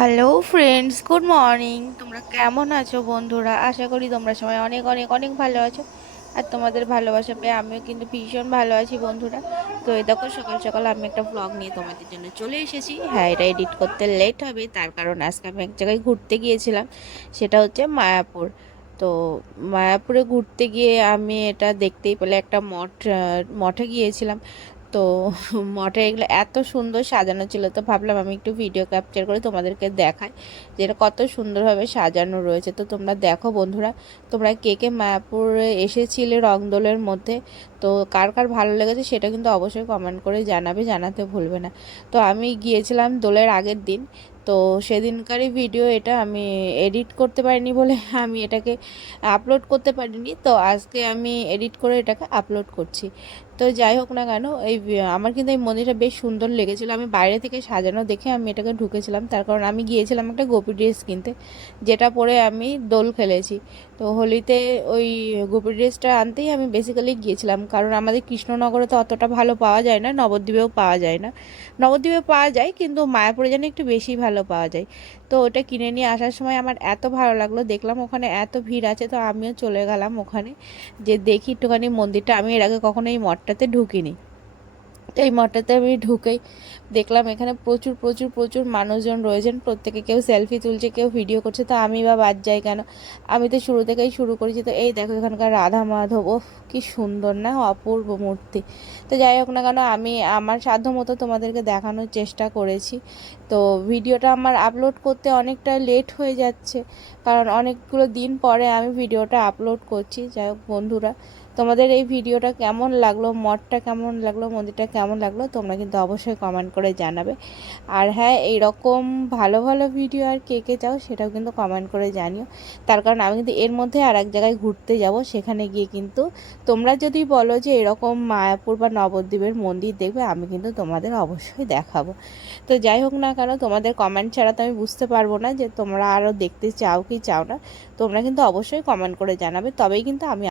Hello friends good morning তোমরা কেমন আছো বন্ধুরা? আশা করি তোমরা সবাই অনেক অনেক অনেক ভালো আছো। আর তোমাদের ভালোবাসা পেয়ে আমিও কিন্তু ভীষণ ভালো আছি বন্ধুরা। তো এই দেখো, সকাল সকাল আমি একটা ব্লগ নিয়ে তোমাদের জন্য চলে এসেছি। হ্যাঁ এটা এডিট করতে লেট হবে, তার কারণ আজকে আমি এক জায়গায় ঘুরতে গিয়েছিলাম। সেটা হচ্ছে মায়াপুর। তো মায়াপুরে ঘুরতে গিয়ে আমি এটা দেখতেই পেলে, একটা মঠ মঠে গিয়েছিলাম। তো মঠে এগুলো এত সুন্দর সাজানো ছিল তো ভাবলাম আমি একটু ভিডিও ক্যাপচার করে তোমাদেরকে দেখাই যে এটা কত সুন্দরভাবে সাজানো রয়েছে। তো তোমরা দেখো বন্ধুরা, তোমরা কে কে মায়াপুরে এসেছিলে রংদোলের মধ্যে, তো কার কার ভালো লেগেছে সেটা কিন্তু অবশ্যই কমেন্ট করে জানাবে, জানাতে ভুলবে না। তো আমি গিয়েছিলাম দোলের আগের দিন তো সেদিনকারই ভিডিও এটা আমি এডিট করতে পারিনি বলে আমি এটাকে আপলোড করতে পারিনি। তো আজকে আমি এডিট করে এটাকে আপলোড করছি। তো যাই হোক না কেন, এই আমার কিন্তু এই মন্দিরটা বেশ সুন্দর লেগেছিলো। আমি বাইরে থেকে সাজানো দেখে আমি এটাকে ঢুকেছিলাম। তার কারণ আমি গিয়েছিলাম একটা গোপী ড্রেস কিনতে, যেটা পরে আমি দোল খেলেছি। তো হোলিতে ওই গোপী ড্রেসটা আনতেই আমি বেসিক্যালি গিয়েছিলাম। কারণ আমাদের কৃষ্ণনগরে তো অতটা ভালো পাওয়া যায় না, নবদ্বীপেও পাওয়া যায় না। নবদ্বীপে পাওয়া যায়, কিন্তু মায়াপুরে যেন একটু বেশি ভালো পাওয়া যায়। তো ওটা কিনে নিয়ে আসার সময় আমার এত ভালো লাগল, দেখলাম ওখানে এত ভিড় আছে, তো আমিও চলে গেলাম ওখানে। যে দেখি একটুখানি মন্দিরটা, আমি এর আগে কখনো এই মঠটাতে ঢুকিনি। এই মঠটাতে আমি ঢুকেই দেখলাম এখানে প্রচুর প্রচুর প্রচুর মানুষজন রয়েছেন। প্রত্যেকে কেউ সেলফি তুলছে, কেউ ভিডিও করছে। তো আমি বা বাদ যাই কেন? আমি তো শুরু থেকেই শুরু করেছি। তো এই দেখো এখানকার রাধা মাধব। ও কি সুন্দর না? অপূর্ব মূর্তি। তো যাই হোক না কেন, আমি আমার সাধ্য মতো তোমাদেরকে দেখানোর চেষ্টা করেছি। তো ভিডিওটা আমার আপলোড করতে অনেকটা লেট হয়ে যাচ্ছে। কারণ অনেকগুলো দিন পরে আমি ভিডিওটা আপলোড করছি। যাই হোক বন্ধুরা তোমাদের এই ভিডিওটা কেমন লাগল, মঠটা কেমন লাগল, মন্দিরটা কেমন লাগল, তোমরা কিন্তু অবশ্যই কমেন্ট করে জানাবে। আর হ্যাঁ এই রকম ভালো ভালো ভিডিও আর কে কে চাও সেটাও কিন্তু কমেন্ট করে জানিও। তার কারণ আমি কিন্তু এর মধ্যে আর এক জায়গায় ঘুরতে যাব, সেখানে গিয়ে কিন্তু তোমরা যদি বলো যে এরকম মায়াপুর বা নবদ্বীপের মন্দির দেখবে, আমি কিন্তু তোমাদের অবশ্যই দেখাবো। তো যাই হোক না কেন, তোমাদের কমেন্ট ছাড়া তো আমি বুঝতে পারব না যে তোমরা আরও দেখতে চাও কি চাও না, তোমরা কিন্তু অবশ্যই কমেন্ট করে জানাবে, তবেই কিন্তু আমি